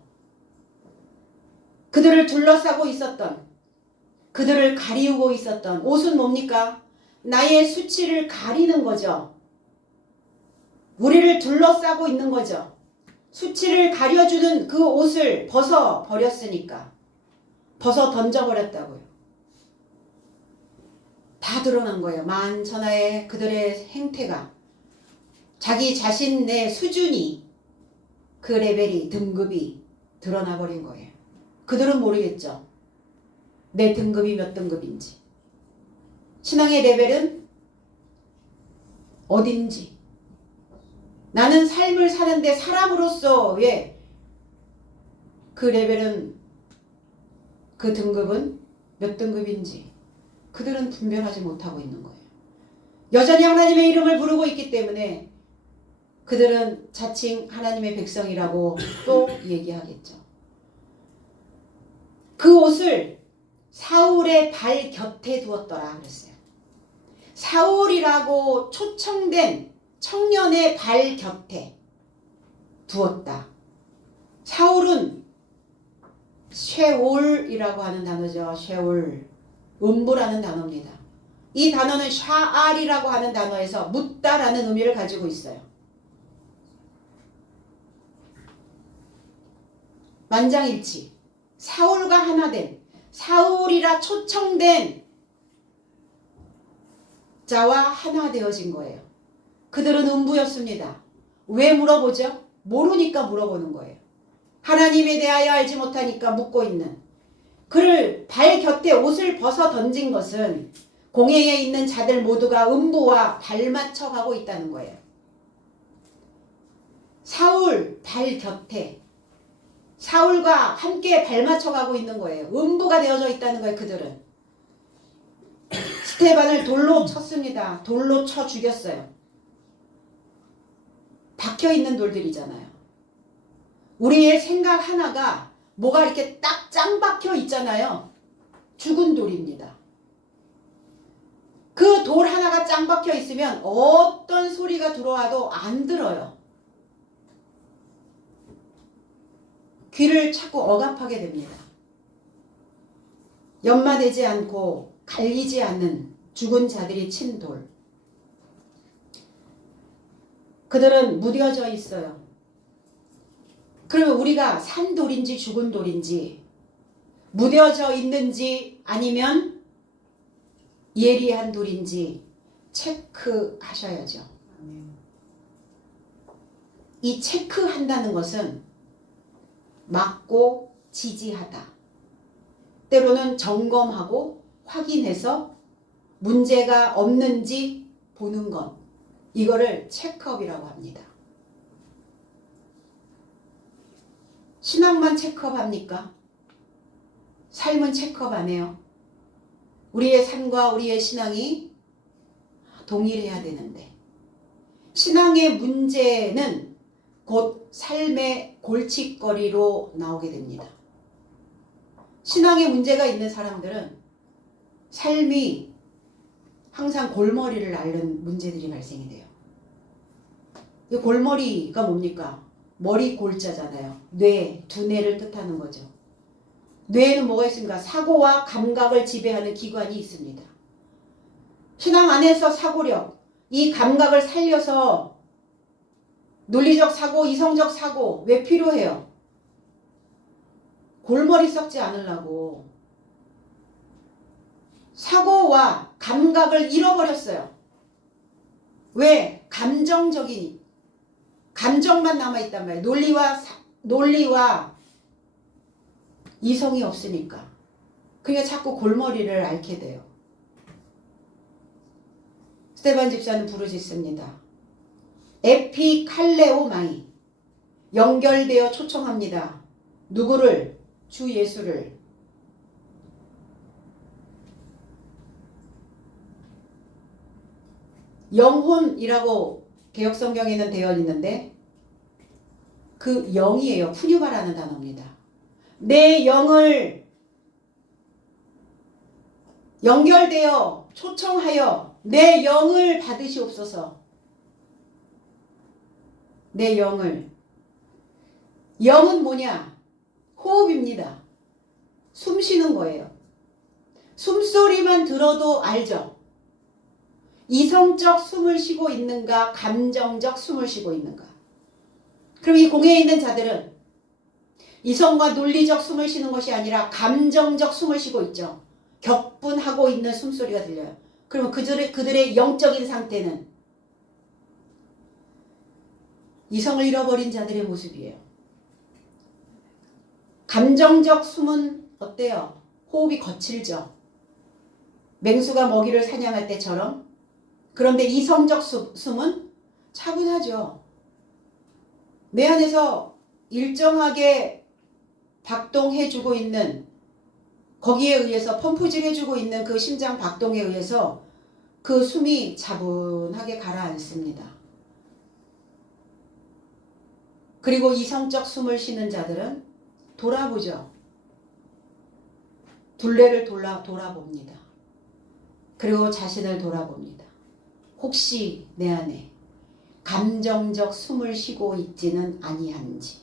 그들을 둘러싸고 있었던 그들을 가리우고 있었던 옷은 뭡니까? 나의 수치를 가리는 거죠. 우리를 둘러싸고 있는 거죠. 수치를 가려주는 그 옷을 벗어버렸으니까. 벗어 던져버렸다고요. 다 드러난 거예요. 만천하의 그들의 행태가. 자기 자신의 수준이 그 레벨이 등급이 드러나버린 거예요. 그들은 모르겠죠. 내 등급이 몇 등급인지. 신앙의 레벨은 어딘지. 나는 삶을 사는데 사람으로서의 그 레벨은 그 등급은 몇 등급인지 그들은 분별하지 못하고 있는 거예요. 여전히 하나님의 이름을 부르고 있기 때문에 그들은 자칭 하나님의 백성이라고 또 얘기하겠죠. 그 옷을 사울의 발 곁에 두었더라 그랬어요. 사울이라고 초청된 청년의 발 곁에 두었다. 사울은 쉐올이라고 하는 단어죠. 쉐올. 음부라는 단어입니다. 이 단어는 샤알이라고 하는 단어에서 묻다라는 의미를 가지고 있어요. 만장일치. 사울과 하나 된 사울이라 초청된 자와 하나 되어진 거예요. 그들은 음부였습니다. 왜 물어보죠? 모르니까 물어보는 거예요. 하나님에 대하여 알지 못하니까 묻고 있는. 그를 발 곁에 옷을 벗어 던진 것은 공회에 있는 자들 모두가 음부와 발맞춰 가고 있다는 거예요. 사울 발 곁에 사울과 함께 발맞춰 가고 있는 거예요. 음부가 되어져 있다는 거예요. 그들은. 스테반을 돌로 쳤습니다. 돌로 쳐 죽였어요. 박혀있는 돌들이잖아요. 우리의 생각 하나가 뭐가 이렇게 딱 짱 박혀 있잖아요. 죽은 돌입니다. 그 돌 하나가 짱 박혀 있으면 어떤 소리가 들어와도 안 들어요. 귀를 자꾸 억압하게 됩니다. 연마되지 않고 갈리지 않는 죽은 자들이 친 돌. 그들은 무뎌져 있어요. 그러면 우리가 산 돌인지 죽은 돌인지 무뎌져 있는지 아니면 예리한 돌인지 체크하셔야죠. 이 체크한다는 것은 막고 지지하다. 때로는 점검하고 확인해서 문제가 없는지 보는 것. 이거를 체크업이라고 합니다. 신앙만 체크업 합니까? 삶은 체크업 안 해요. 우리의 삶과 우리의 신앙이 동일해야 되는데 신앙의 문제는 곧 삶의 골칫거리로 나오게 됩니다. 신앙의 문제가 있는 사람들은 삶이 항상 골머리를 앓는 문제들이 발생이 돼요. 이 골머리가 뭡니까? 머리 골자잖아요. 뇌, 두뇌를 뜻하는 거죠. 뇌에는 뭐가 있습니까? 사고와 감각을 지배하는 기관이 있습니다. 신앙 안에서 사고력, 이 감각을 살려서 논리적 사고, 이성적 사고 왜 필요해요? 골머리 썩지 않으려고. 사고와 감각을 잃어버렸어요. 왜? 감정만 남아있단 말이에요. 논리와 이성이 없으니까. 그러니까 자꾸 골머리를 앓게 돼요. 스테반 집사는 부르짖습니다. 에피칼레오마이. 연결되어 초청합니다. 누구를? 주 예수를. 영혼이라고 개역성경에는 되어 있는데 그 영이에요. 푸뉴바라는 단어입니다. 내 영을 연결되어 초청하여 내 영을 받으시옵소서. 내 영을. 영은 뭐냐? 호흡입니다. 숨 쉬는 거예요. 숨소리만 들어도 알죠? 이성적 숨을 쉬고 있는가, 감정적 숨을 쉬고 있는가. 그럼 이 공회에 있는 자들은 이성과 논리적 숨을 쉬는 것이 아니라 감정적 숨을 쉬고 있죠. 격분하고 있는 숨소리가 들려요. 그러면 그들의 영적인 상태는 이성을 잃어버린 자들의 모습이에요. 감정적 숨은 어때요? 호흡이 거칠죠. 맹수가 먹이를 사냥할 때처럼. 그런데 이성적 숨은 차분하죠. 내 안에서 일정하게 박동해주고 있는, 거기에 의해서 펌프질 해주고 있는 그 심장 박동에 의해서 그 숨이 차분하게 가라앉습니다. 그리고 이성적 숨을 쉬는 자들은 돌아보죠. 둘레를 돌아봅니다. 그리고 자신을 돌아봅니다. 혹시 내 안에 감정적 숨을 쉬고 있지는 아니한지.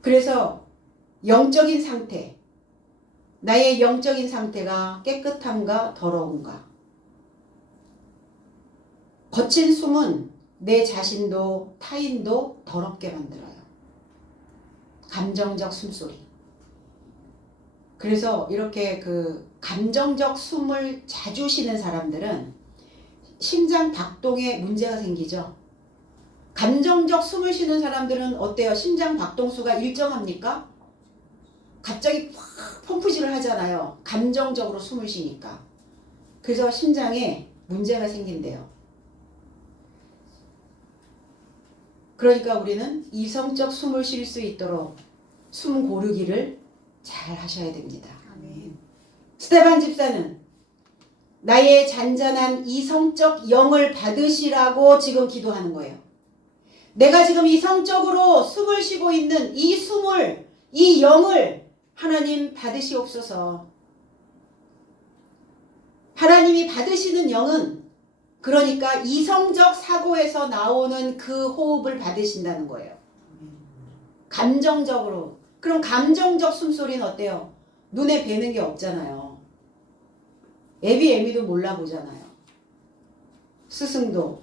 그래서 영적인 상태, 나의 영적인 상태가 깨끗한가 더러운가. 거친 숨은 내 자신도 타인도 더럽게 만들어요. 감정적 숨소리. 그래서 이렇게 그 감정적 숨을 자주 쉬는 사람들은 심장 박동에 문제가 생기죠. 감정적 숨을 쉬는 사람들은 어때요? 심장 박동수가 일정합니까? 갑자기 확 펌프질을 하잖아요. 감정적으로 숨을 쉬니까. 그래서 심장에 문제가 생긴대요. 그러니까 우리는 이성적 숨을 쉴 수 있도록 숨 고르기를 잘 하셔야 됩니다. 아멘. 스테반 집사는 나의 잔잔한 이성적 영을 받으시라고 지금 기도하는 거예요. 내가 지금 이성적으로 숨을 쉬고 있는 이 숨을, 이 영을 하나님 받으시옵소서. 하나님이 받으시는 영은 그러니까 이성적 사고에서 나오는 그 호흡을 받으신다는 거예요. 감정적으로. 그럼 감정적 숨소리는 어때요? 눈에 뵈는 게 없잖아요. 애비애미도 몰라보잖아요. 스승도,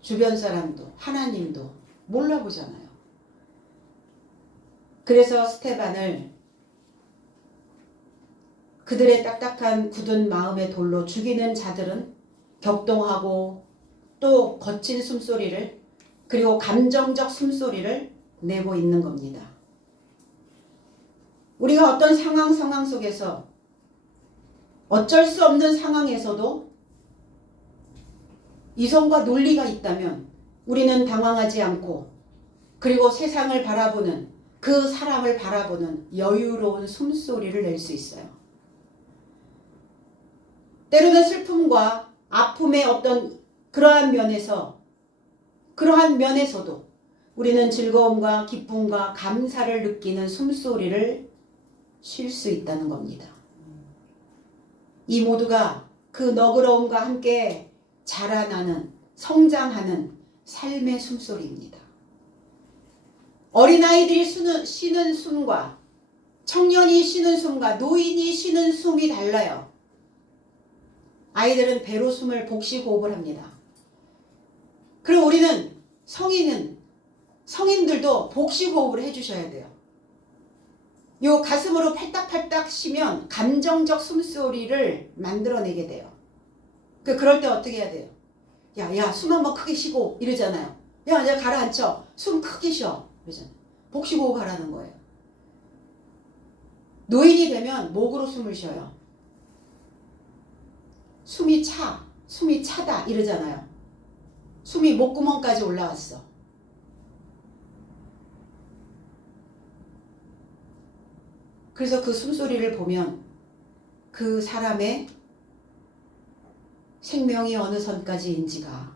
주변 사람도, 하나님도 몰라보잖아요. 그래서 스테반을 그들의 딱딱한 굳은 마음의 돌로 죽이는 자들은 격동하고 또 거친 숨소리를 그리고 감정적 숨소리를 내고 있는 겁니다. 우리가 어떤 상황 속에서 어쩔 수 없는 상황에서도 이성과 논리가 있다면 우리는 당황하지 않고 그리고 세상을 바라보는 그 사람을 바라보는 여유로운 숨소리를 낼 수 있어요. 때로는 슬픔과 아픔의 어떤 그러한 면에서도 우리는 즐거움과 기쁨과 감사를 느끼는 숨소리를 쉴 수 있다는 겁니다. 이 모두가 그 너그러움과 함께 자라나는, 성장하는 삶의 숨소리입니다. 어린아이들이 쉬는 숨과 청년이 쉬는 숨과 노인이 쉬는 숨이 달라요. 아이들은 배로 숨을 복식호흡을 합니다. 그리고 우리는 성인들도 복식호흡을 해주셔야 돼요. 요 가슴으로 팔딱팔딱 쉬면 감정적 숨소리를 만들어내게 돼요. 그럴 때 어떻게 해야 돼요? 야, 숨 한번 크게 쉬고 이러잖아요. 야, 이제 가라앉혀. 숨 크게 쉬어. 그러잖아요. 복식호흡 하라는 거예요. 노인이 되면 목으로 숨을 쉬어요. 숨이 차다 이러잖아요. 숨이 목구멍까지 올라왔어. 그래서 그 숨소리를 보면 그 사람의 생명이 어느 선까지인지가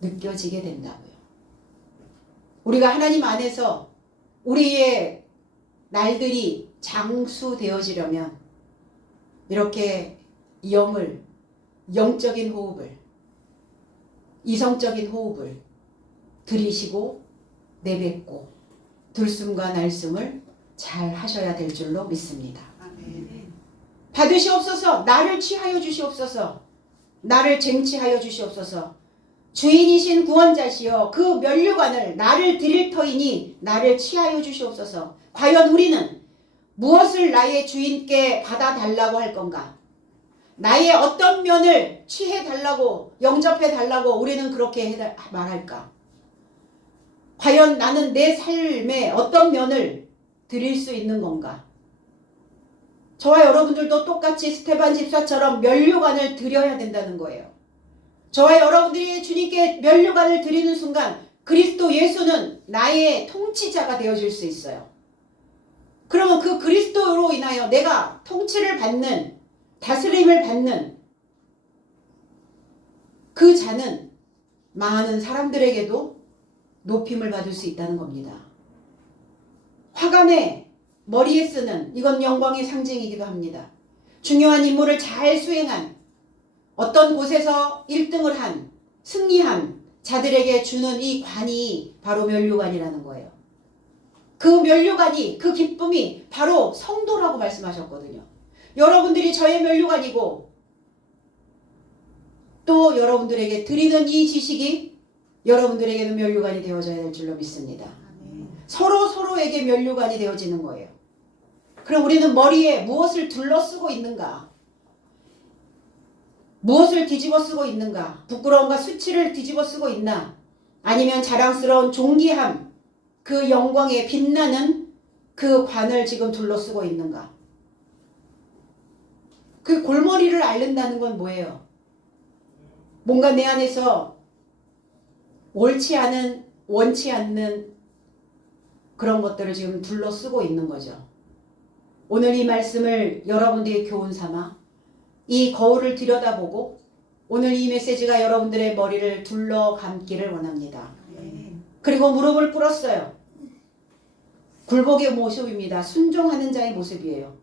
느껴지게 된다고요. 우리가 하나님 안에서 우리의 날들이 장수되어지려면 이렇게 영적인 호흡을, 이성적인 호흡을 들이쉬고 내뱉고 들숨과 날숨을 잘 하셔야 될 줄로 믿습니다. 아멘. 받으시옵소서. 나를 취하여 주시옵소서. 나를 쟁취하여 주시옵소서. 주인이신 구원자시여 그 면류관을 나를 드릴 터이니 나를 취하여 주시옵소서. 과연 우리는 무엇을 나의 주인께 받아달라고 할 건가? 나의 어떤 면을 취해달라고 영접해달라고 우리는 그렇게 말할까? 과연 나는 내 삶의 어떤 면을 드릴 수 있는 건가? 저와 여러분들도 똑같이 스테반 집사처럼 면류관을 드려야 된다는 거예요. 저와 여러분들이 주님께 면류관을 드리는 순간 그리스도 예수는 나의 통치자가 되어질 수 있어요. 그러면 그 그리스도로 인하여 내가 통치를 받는, 다스림을 받는 그 자는 많은 사람들에게도 높임을 받을 수 있다는 겁니다. 화관에 머리에 쓰는 이건 영광의 상징이기도 합니다. 중요한 임무를 잘 수행한 어떤 곳에서 1등을 한 승리한 자들에게 주는 이 관이 바로 면류관이라는 거예요. 그 면류관이 그 기쁨이 바로 성도라고 말씀하셨거든요. 여러분들이 저의 면류관이고 또 여러분들에게 드리는 이 지식이 여러분들에게는 면류관이 되어져야 될 줄로 믿습니다. 서로 서로에게 면류관이 되어지는 거예요. 그럼 우리는 머리에 무엇을 둘러쓰고 있는가? 무엇을 뒤집어 쓰고 있는가? 부끄러움과 수치를 뒤집어 쓰고 있나? 아니면 자랑스러운 존귀함, 그 영광에 빛나는 그 관을 지금 둘러쓰고 있는가? 그 골머리를 앓는다는 건 뭐예요? 뭔가 내 안에서 옳지 않은, 원치 않는 그런 것들을 지금 둘러쓰고 있는 거죠. 오늘 이 말씀을 여러분들의 교훈 삼아 이 거울을 들여다보고 오늘 이 메시지가 여러분들의 머리를 둘러감기를 원합니다. 그리고 무릎을 꿇었어요. 굴복의 모습입니다. 순종하는 자의 모습이에요.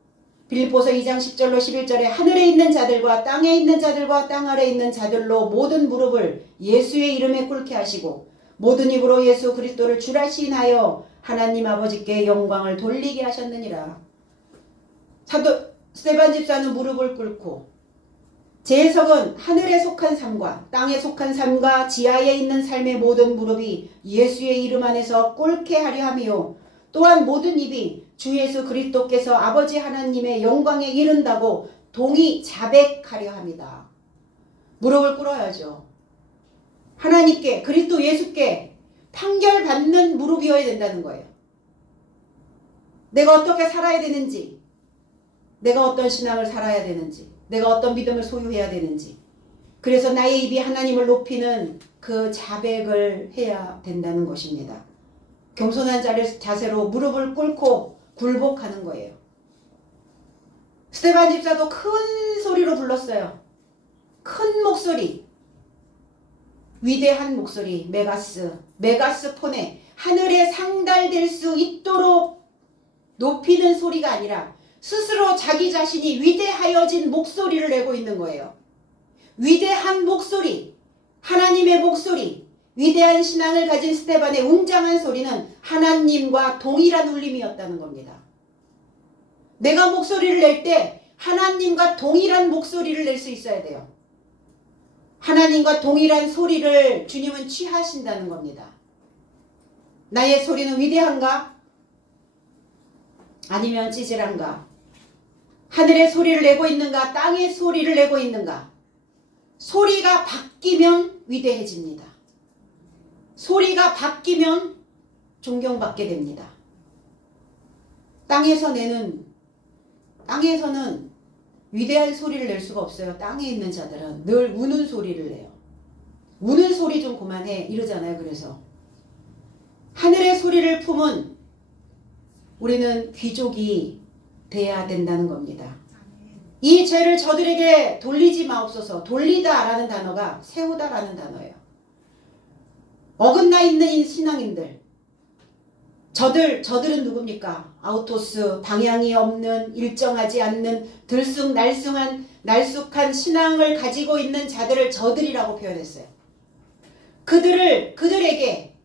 빌립보서 2장 10절로 11절에 하늘에 있는 자들과 땅에 있는 자들과 땅 아래에 있는 자들로 모든 무릎을 예수의 이름에 꿇게 하시고 모든 입으로 예수 그리스도를 주라 시인하여 하나님 아버지께 영광을 돌리게 하셨느니라. 사도 스데반 집사는 무릎을 꿇고 제 해석은 하늘에 속한 삶과 땅에 속한 삶과 지하에 있는 삶의 모든 무릎이 예수의 이름 안에서 꿇게 하려 하며 또한 모든 입이 주 예수 그리스도께서 아버지 하나님의 영광에 이른다고 동의 자백하려 합니다. 무릎을 꿇어야죠. 하나님께 그리스도 예수께 판결받는 무릎이어야 된다는 거예요. 내가 어떻게 살아야 되는지, 내가 어떤 신앙을 살아야 되는지, 내가 어떤 믿음을 소유해야 되는지, 그래서 나의 입이 하나님을 높이는 그 자백을 해야 된다는 것입니다. 겸손한 자세로 무릎을 꿇고 굴복하는 거예요. 스데반 집사도 큰 소리로 불렀어요. 큰 목소리, 위대한 목소리, 메가스폰에 하늘에 상달될 수 있도록 높이는 소리가 아니라 스스로 자기 자신이 위대하여진 목소리를 내고 있는 거예요. 위대한 목소리, 하나님의 목소리, 위대한 신앙을 가진 스데반의 웅장한 소리는 하나님과 동일한 울림이었다는 겁니다. 내가 목소리를 낼 때 하나님과 동일한 목소리를 낼 수 있어야 돼요. 하나님과 동일한 소리를 주님은 취하신다는 겁니다. 나의 소리는 위대한가? 아니면 찌질한가? 하늘의 소리를 내고 있는가? 땅의 소리를 내고 있는가? 소리가 바뀌면 위대해집니다. 소리가 바뀌면 존경받게 됩니다. 땅에서는 위대한 소리를 낼 수가 없어요. 땅에 있는 자들은 늘 우는 소리를 내요. 우는 소리 좀 그만해 이러잖아요. 그래서 하늘의 소리를 품은 우리는 귀족이 돼야 된다는 겁니다. 이 죄를 저들에게 돌리지 마옵소서. 돌리다라는 단어가 세우다라는 단어예요. 어긋나 있는 이 신앙인들, 저들은 누굽니까? 아우토스, 방향이 없는, 일정하지 않는, 날쑥한 신앙을 가지고 있는 자들을 저들이라고 표현했어요. 그들에게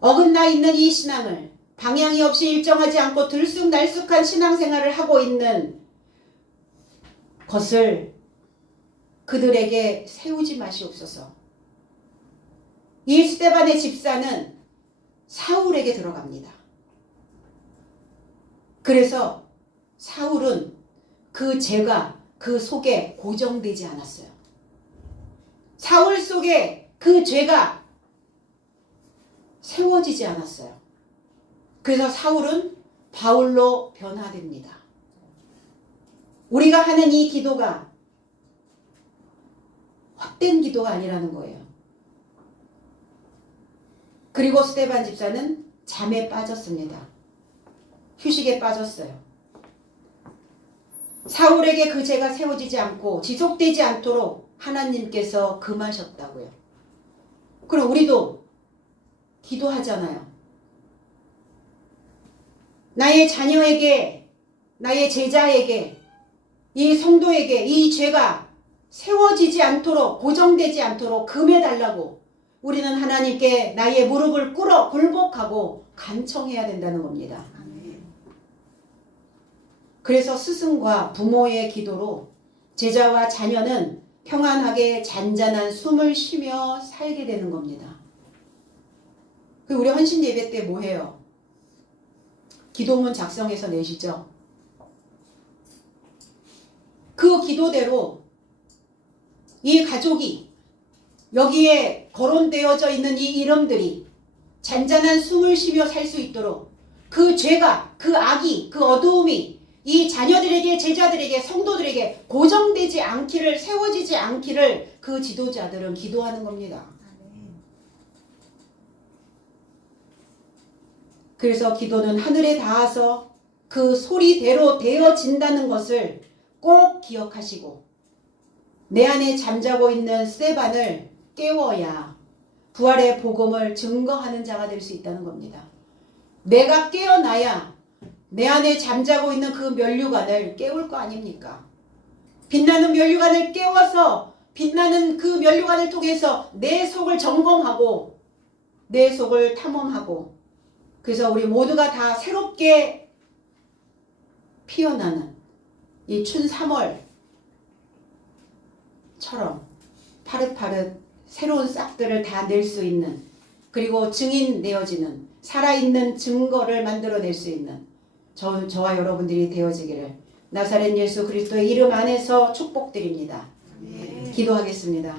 어긋나 있는 이 신앙을, 방향이 없이 일정하지 않고 들쑥날쑥한 신앙생활을 하고 있는 것을 그들에게 세우지 마시옵소서. 이 스데반의 집사는 사울에게 들어갑니다. 그래서 사울은 그 죄가 그 속에 고정되지 않았어요. 사울 속에 그 죄가 세워지지 않았어요. 그래서 사울은 바울로 변화됩니다. 우리가 하는 이 기도가 헛된 기도가 아니라는 거예요. 그리고 스데반 집사는 잠에 빠졌습니다. 휴식에 빠졌어요. 사울에게 그 죄가 세워지지 않고 지속되지 않도록 하나님께서 금하셨다고요. 그럼 우리도 기도하잖아요. 나의 자녀에게, 나의 제자에게, 이 성도에게 이 죄가 세워지지 않도록, 고정되지 않도록 금해달라고 우리는 하나님께 나의 무릎을 꿇어 굴복하고 간청해야 된다는 겁니다. 그래서 스승과 부모의 기도로 제자와 자녀는 평안하게 잔잔한 숨을 쉬며 살게 되는 겁니다. 우리 헌신 예배 때 뭐 해요? 기도문 작성해서 내시죠. 그 기도대로 이 가족이 여기에 거론되어져 있는 이 이름들이 잔잔한 숨을 쉬며 살 수 있도록 그 죄가, 그 악이, 그 어두움이 이 자녀들에게, 제자들에게, 성도들에게 고정되지 않기를, 세워지지 않기를 그 지도자들은 기도하는 겁니다. 그래서 기도는 하늘에 닿아서 그 소리대로 되어진다는 것을 꼭 기억하시고 내 안에 잠자고 있는 스데반을 깨워야 부활의 복음을 증거하는 자가 될 수 있다는 겁니다. 내가 깨어나야 내 안에 잠자고 있는 그 면류관을 깨울 거 아닙니까? 빛나는 면류관을 깨워서 빛나는 그 면류관을 통해서 내 속을 점검하고 내 속을 탐험하고 그래서 우리 모두가 다 새롭게 피어나는 이 춘 3월처럼 파릇파릇 새로운 싹들을 다 낼 수 있는 그리고 증인되어지는 살아있는 증거를 만들어낼 수 있는 저와 여러분들이 되어지기를 나사렛 예수 그리스도의 이름 안에서 축복드립니다. 기도하겠습니다.